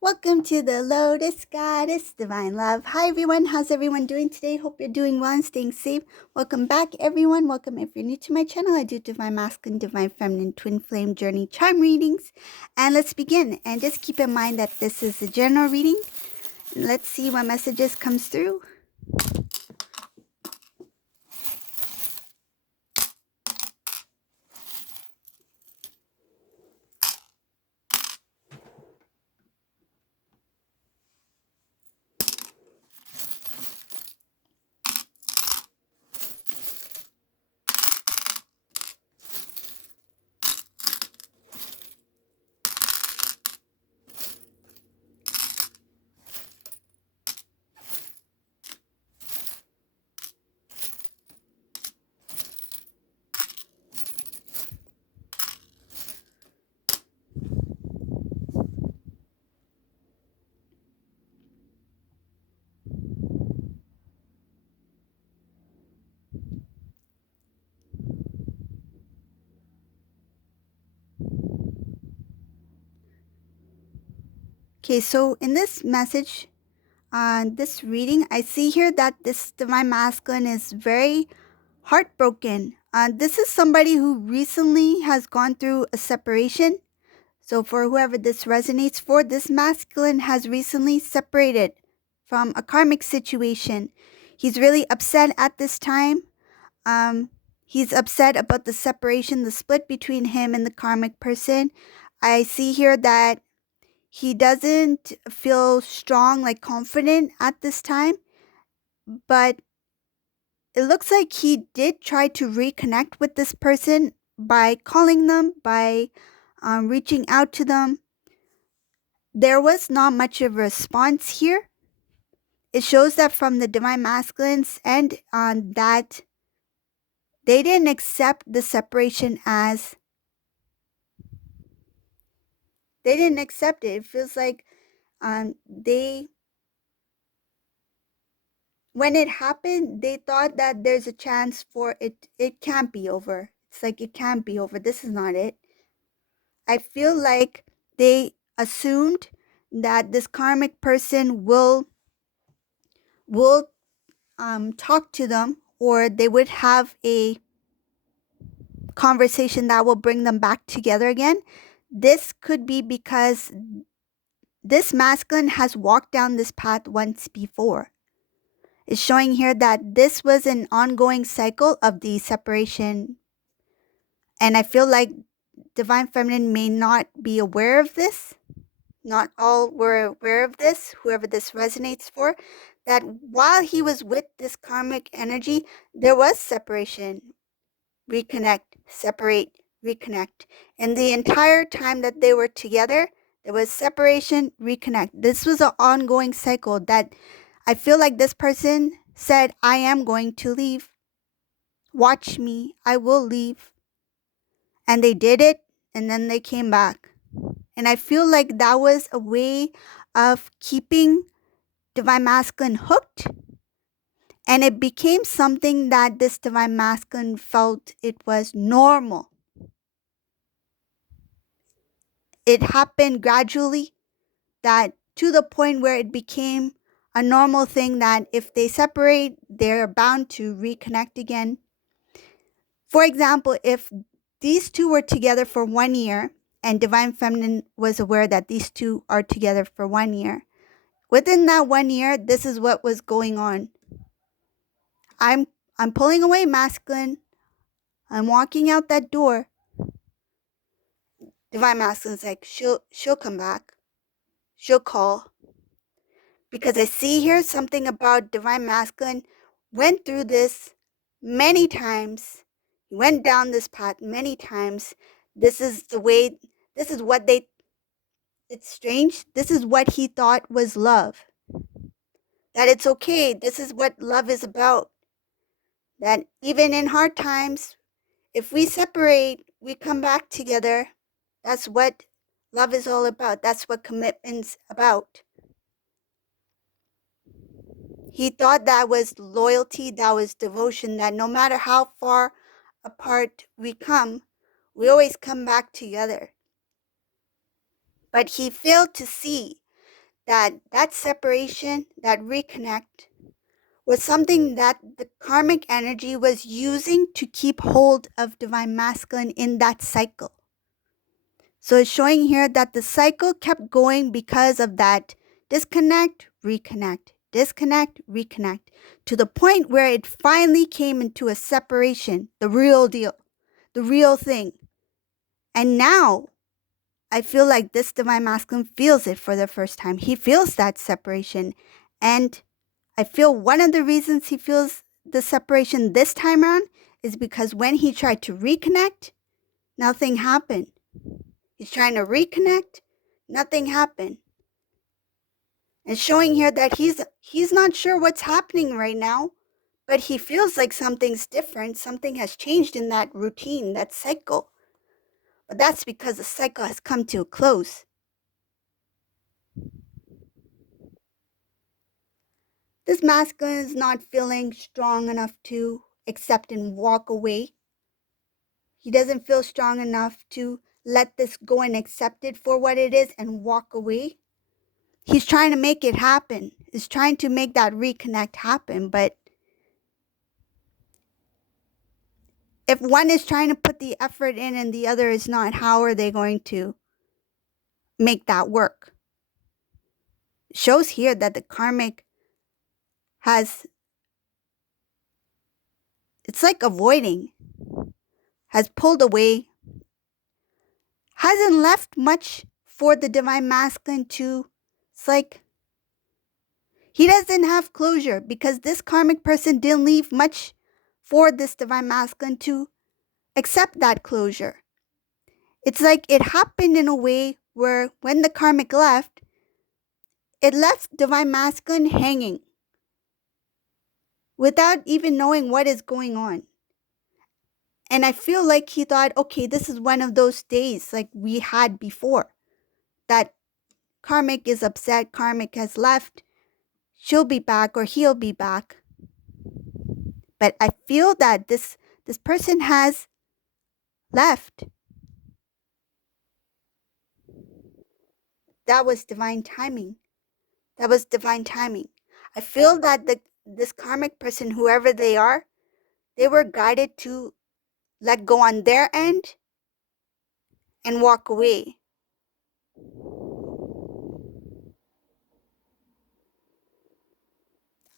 Welcome to the Lotus Goddess Divine Love. Hi everyone, how's everyone doing today? Hope you're doing well and staying safe. Welcome back everyone. Welcome if you're new to my channel. I do Divine Masculine, Divine Feminine, Twin Flame Journey Charm readings. And let's begin. And just keep in mind that this is a general reading. Let's see what messages comes through. Okay, so in this message, this reading, I see here that this Divine Masculine is very heartbroken. This is somebody who recently has gone through a separation. So for whoever this resonates for, this masculine has recently separated from a karmic situation. He's really upset at this time. He's upset about the separation, the split between him and the karmic person. I see here that he doesn't feel strong, like confident at this time, but it looks like he did try to reconnect with this person by calling them, by reaching out to them. There was not much of a response here. It shows that from the Divine Masculines and that they didn't accept the separation as, they didn't accept it. It feels like they, when it happened, they thought that there's a chance for it can't be over. It's like it can't be over. This is not it. I feel like they assumed that this karmic person will talk to them, or they would have a conversation that will bring them back together again. This could be because this masculine has walked down this path once before. It's showing here that this was an ongoing cycle of the separation. And I feel like Divine Feminine may not be aware of this. Not all were aware of this, whoever this resonates for, that while he was with this karmic energy, there was separation, reconnect, separate, reconnect. And the entire time that they were together, there was separation, reconnect. This was an ongoing cycle that I feel like this person said, I am going to leave. Watch me, I will leave. And they did it, and then they came back. And I feel like that was a way of keeping Divine Masculine hooked. And it became something that this Divine Masculine felt it was normal. It happened gradually, that to the point where it became a normal thing that if they separate, they're bound to reconnect again. For example, if these two were together for 1 year and Divine Feminine was aware that these two are together for 1 year, within that 1 year, this is what was going on. I'm pulling away masculine. I'm walking out that door. Divine Masculine's like, she'll come back. She'll call. Because I see here something about Divine Masculine went through this many times. He went down this path many times. This is the way, this is what they, it's strange. This is what he thought was love. That it's okay. This is what love is about. That even in hard times, if we separate, we come back together. That's what love is all about. That's what commitment's about. He thought that was loyalty, that was devotion, that no matter how far apart we come, we always come back together. But he failed to see that separation, that reconnect, was something that the karmic energy was using to keep hold of divine masculine in that cycle. So it's showing here that the cycle kept going because of that disconnect, reconnect, disconnect, reconnect, to the point where it finally came into a separation, the real deal, the real thing. And now I feel like this divine masculine feels it for the first time. He feels that separation. And I feel one of the reasons he feels the separation this time around is because when he tried to reconnect, nothing happened. He's trying to reconnect, nothing happened. And showing here that he's not sure what's happening right now, but he feels like something's different, something has changed in that routine, that cycle. But that's because the cycle has come to a close. This masculine is not feeling strong enough to accept and walk away. He doesn't feel strong enough to let this go and accept it for what it is and walk away. He's trying to make it happen. He's trying to make that reconnect happen. But if one is trying to put the effort in and the other is not, how are they going to make that work? It shows here that the karmic has, it's like avoiding, has pulled away, hasn't left much for the divine masculine to, it's like he doesn't have closure because this karmic person didn't leave much for this divine masculine to accept that closure. It's like it happened in a way where when the karmic left, it left divine masculine hanging without even knowing what is going on. And I feel like he thought, okay, this is one of those days like we had before, that karmic is upset, karmic has left, she'll be back or he'll be back. But I feel that this person has left. That was divine timing. That was divine timing. I feel that this karmic person, whoever they are, they were guided to let go on their end and walk away.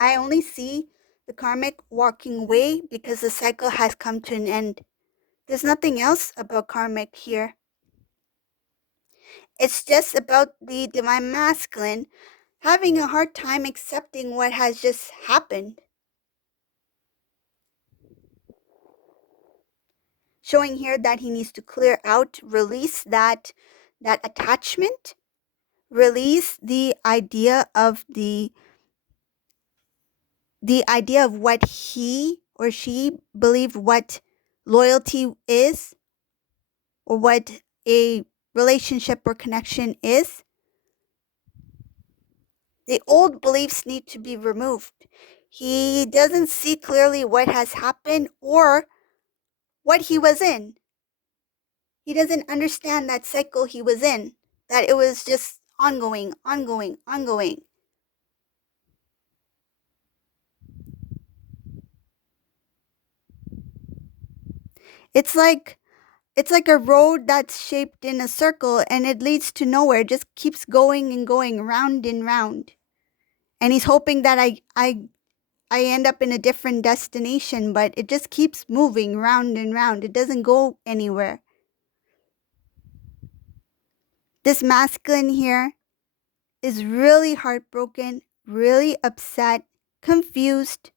I only see the karmic walking away because the cycle has come to an end. There's nothing else about karmic here. It's just about the divine masculine having a hard time accepting what has just happened. Showing here that he needs to clear out, release that attachment, release the idea of what he or she believed what loyalty is, or what a relationship or connection is. The old beliefs need to be removed. He doesn't see clearly what has happened or what he was in. He doesn't understand that cycle he was in, that it was just ongoing, ongoing, ongoing. It's like a road that's shaped in a circle and it leads to nowhere. It just keeps going and going round and round. And he's hoping that I end up in a different destination, but it just keeps moving round and round. It doesn't go anywhere. This masculine here is really heartbroken, really upset, confused.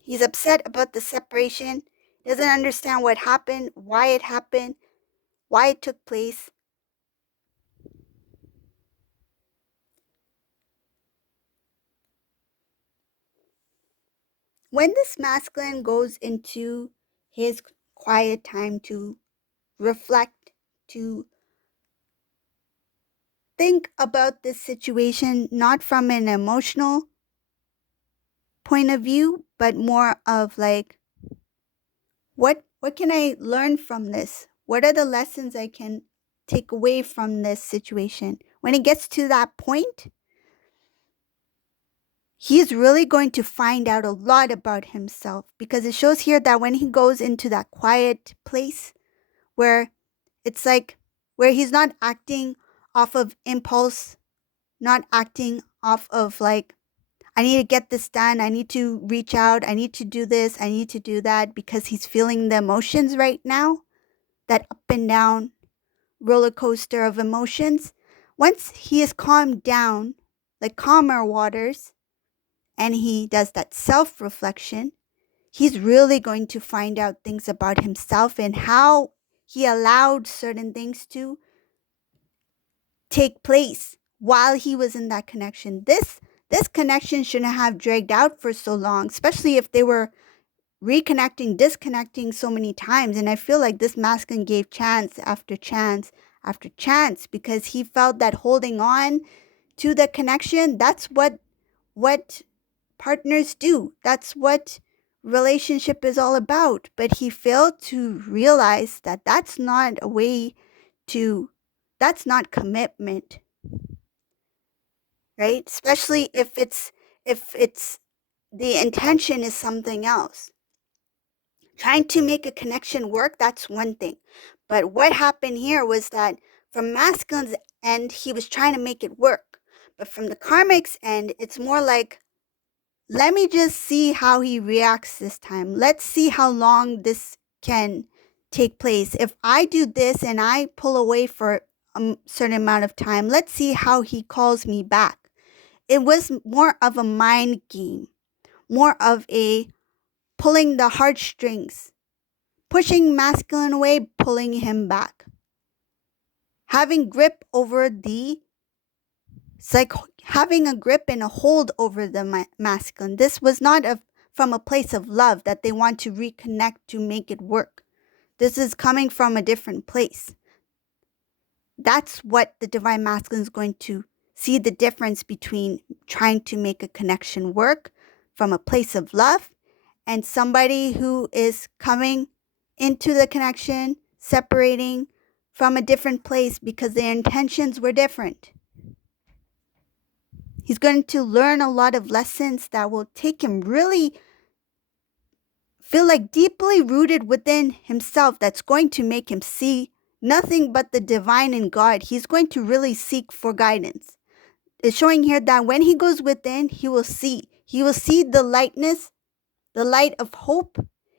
He's upset about the separation, doesn't understand what happened, why it took place. When this masculine goes into his quiet time to reflect, to think about this situation, not from an emotional point of view, but more of like, what can I learn from this? What are the lessons I can take away from this situation. When it gets to that point, he's really going to find out a lot about himself, because it shows here that when he goes into that quiet place where it's like where he's not acting off of impulse, not acting off of like, I need to get this done, I need to reach out, I need to do this, I need to do that, because he's feeling the emotions right now, that up and down roller coaster of emotions. Once he is calmed down, like calmer waters, and he does that self reflection, he's really going to find out things about himself and how he allowed certain things to take place while he was in that connection. This connection shouldn't have dragged out for so long, especially if they were reconnecting, disconnecting so many times. And I feel like this masculine gave chance after chance after chance, because he felt that holding on to the connection, that's what partners do. That's what relationship is all about. But he failed to realize that that's not a way to, that's not commitment, right? Especially if it's the intention is something else. Trying to make a connection work, that's one thing. But what happened here was that from masculine's end, he was trying to make it work. But from the karmic's end, it's more like, let me just see how he reacts this time. Let's see how long this can take place. If I do this and I pull away for a certain amount of time, let's see how he calls me back. It was more of a mind game, more of a pulling the heartstrings, pushing masculine away, pulling him back. Having grip over the, it's like having a grip and a hold over the masculine. This was not from a place of love that they want to reconnect to make it work. This is coming from a different place. That's what the divine masculine is going to see, the difference between trying to make a connection work from a place of love and somebody who is coming into the connection, separating from a different place because their intentions were different. He's going to learn a lot of lessons that will take him really feel like deeply rooted within himself, that's going to make him see nothing but the divine in God. He's going to really seek for guidance. It's showing here that when he goes within, he will see the lightness, the light of hope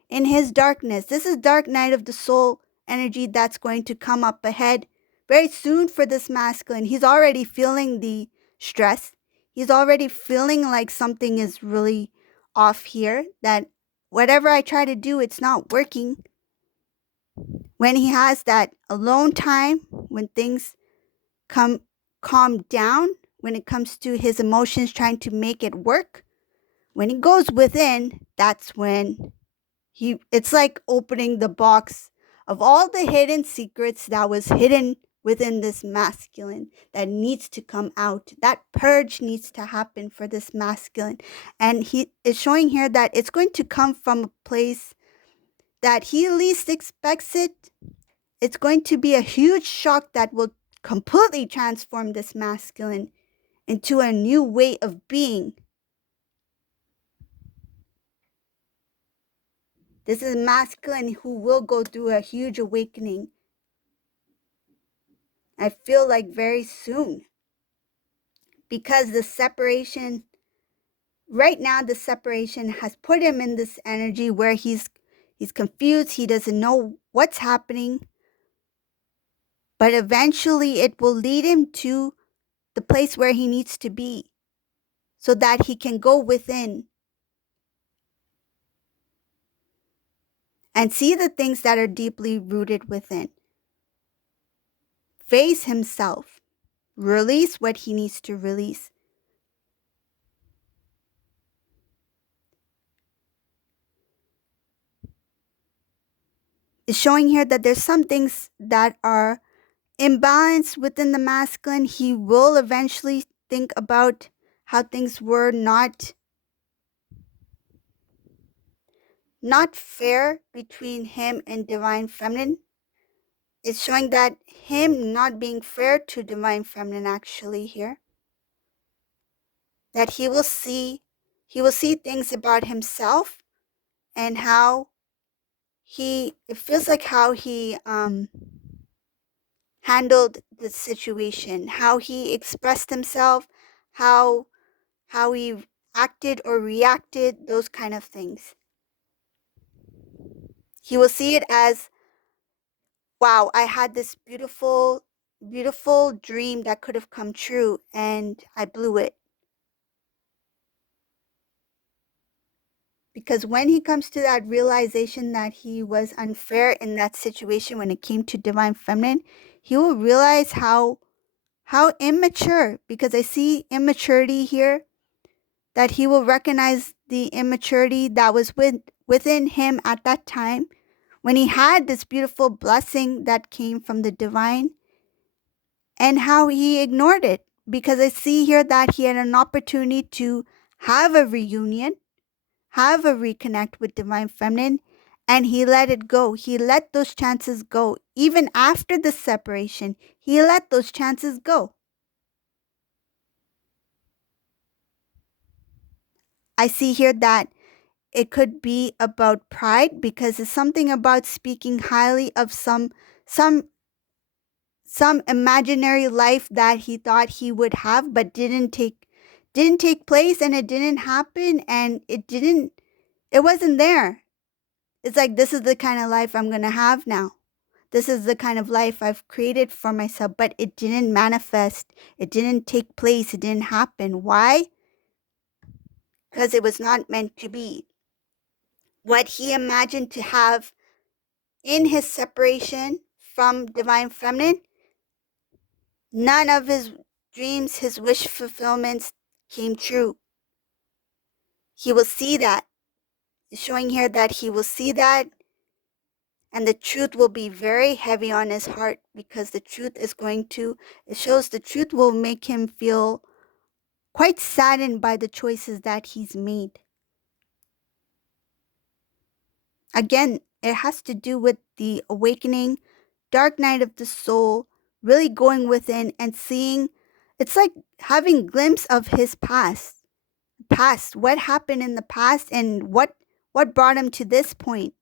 in his darkness. This is dark night of the soul energy that's going to come up ahead very soon for this masculine. He's already feeling the stress. He's already feeling like something is really off here, that whatever I try to do, it's not working. When he has that alone time, when things calm down, when it comes to his emotions trying to make it work, when he goes within, that's when it's like opening the box of all the hidden secrets that was hidden within this masculine that needs to come out. That purge needs to happen for this masculine. And he is showing here that it's going to come from a place that he least expects it. It's going to be a huge shock that will completely transform this masculine into a new way of being. This is masculine who will go through a huge awakening. I feel like very soon. Because the separation, right now the separation has put him in this energy where he's confused, he doesn't know what's happening. But eventually it will lead him to the place where he needs to be, so that he can go within and see the things that are deeply rooted within. Face himself. Release what he needs to release. It's showing here that there's some things that are imbalanced within the masculine. He will eventually think about how things were not fair between him and divine feminine. It's showing that him not being fair to divine feminine actually here. That he will see things about himself and how it feels like how he handled the situation, how he expressed himself, how he acted or reacted, those kind of things. He will see it as, wow, I had this beautiful dream that could have come true and I blew it. Because when he comes to that realization that he was unfair in that situation when it came to divine feminine, he will realize how immature, because I see immaturity here, that he will recognize the immaturity that was within him at that time when he had this beautiful blessing that came from the divine, and how he ignored it. Because I see here that he had an opportunity to have a reunion, have a reconnect with divine feminine, and he let it go. He let those chances go. Even after the separation, he let those chances go. I see here that it could be about pride, because it's something about speaking highly of some imaginary life that he thought he would have but didn't take place, and it didn't happen, and it wasn't there. It's like, this is the kind of life I'm going to have now. This is the kind of life I've created for myself, but it didn't manifest. It didn't take place. It didn't happen. Why? Because it was not meant to be. What he imagined to have in his separation from divine feminine, none of his dreams, his wish fulfillments came true. He will see that. It's showing here that he will see that, and the truth will be very heavy on his heart, because the truth is it shows the truth will make him feel quite saddened by the choices that he's made. Again, it has to do with the awakening, dark night of the soul, really going within and seeing. It's like having a glimpse of his past, what happened in the past, and what brought him to this point.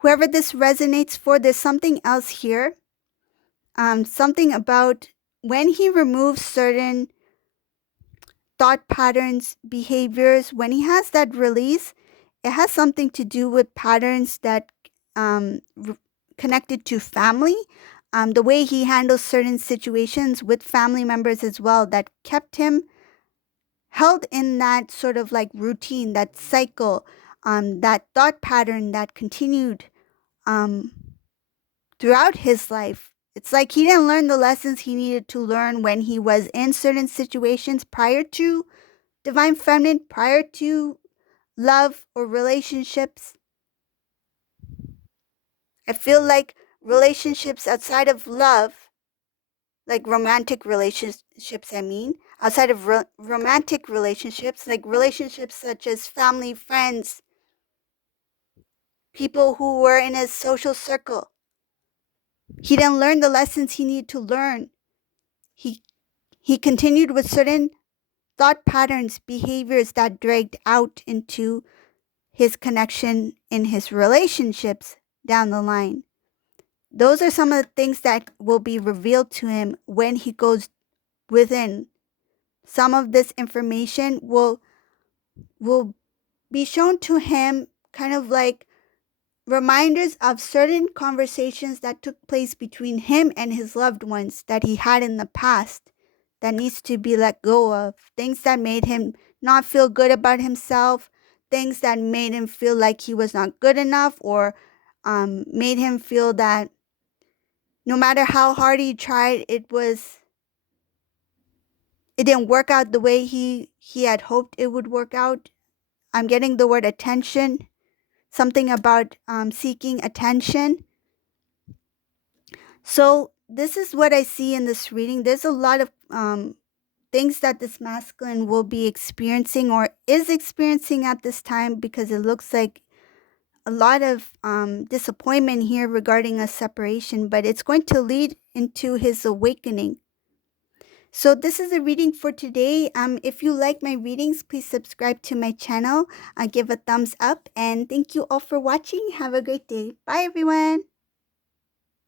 Whoever this resonates for, there's something else here. Something about when he removes certain thought patterns, behaviors, when he has that release, it has something to do with patterns that connected to family, the way he handles certain situations with family members as well, that kept him held in that sort of like routine, that cycle, that thought pattern that continued um, throughout his life. It's like he didn't learn the lessons he needed to learn when he was in certain situations prior to divine feminine, prior to love or relationships. I feel like relationships outside of love, like romantic relationships, outside of romantic relationships, like relationships such as family, friends, people who were in his social circle, he didn't learn the lessons he needed to learn. He continued with certain thought patterns, behaviors that dragged out into his connection in his relationships down the line. Those are some of the things that will be revealed to him when he goes within. Some of this information will be shown to him, kind of like reminders of certain conversations that took place between him and his loved ones that he had in the past, that needs to be let go of. Things that made him not feel good about himself, things that made him feel like he was not good enough, or made him feel that no matter how hard he tried, it didn't work out the way he had hoped it would work out. I'm getting the word attention, something about seeking attention. So this is what I see in this reading. There's a lot of things that this masculine will be experiencing or is experiencing at this time, because it looks like a lot of disappointment here regarding a separation, but it's going to lead into his awakening. So this is a reading for today. If you like my readings, please subscribe to my channel, give a thumbs up, and thank you all for watching. Have a great day. Bye, everyone.